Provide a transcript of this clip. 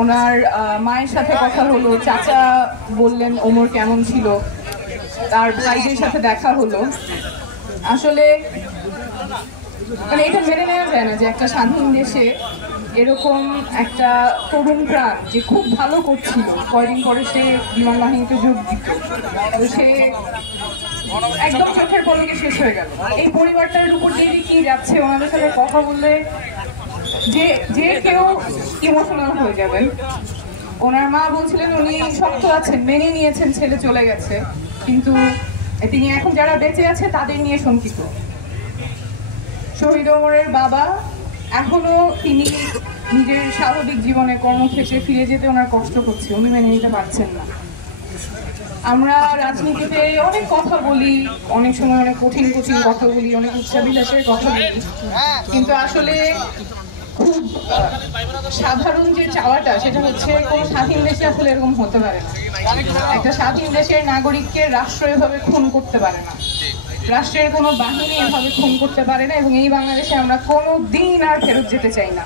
ওনার মায়ের সাথে কথা হলো, চাচা বললেন ওমর কেমন ছিল, তার ভাইদের সাথে দেখা হলো। আসলে মানে এটা মেনে নেওয়া যায় না যে একটা স্বাধীন দেশে এরকম একটা তরুণ প্রাণ যে খুব ভালো করছিল, কয়দিন পরে সে বিমান বাহিনীতে যোগ দিত, তো সে একদম চোখের পলকে শেষ হয়ে গেল। এই পরিবারটার উপর দিয়ে কি যাচ্ছে, ওনাদের সাথে কথা বললে যে যে কেউ ইমোশনাল হয়ে যাবেন। ওনার মা বলছিলেন উনি শক্ত আছেন, মেনে নিয়েছেন ছেলে চলে গেছে, কিন্তু তিনি এখন যারা বেঁচে আছে তাদের নিয়ে শঙ্কিত। শহীদ ওমরের বাবা এখনো তিনি নিজের স্বাভাবিক জীবনে কর্মক্ষেত্রে ফিরে যেতে ওনার কষ্ট করছে, উনি মেনে নিতে পারছেন না। আমরা রাজনীতিতে অনেক কথা বলি, অনেক সময় অনেক কঠিন কঠিন কথা বলি, অনেক উচ্চাভিলাষের কথা বলি, কিন্তু আসলে খুব সাধারণ যে চাওয়াটা সেটা হচ্ছে কোনো স্বাধীন দেশে আসলে এরকম হতে পারে না। একটা স্বাধীন দেশের নাগরিককে রাষ্ট্র এভাবে খুন করতে পারে না, রাষ্ট্রের কোনো বাহিনী এভাবে খুন করতে পারে না, এবং এই বাংলাদেশে আমরা কোনো দিন আর ফেরত যেতে চাই না।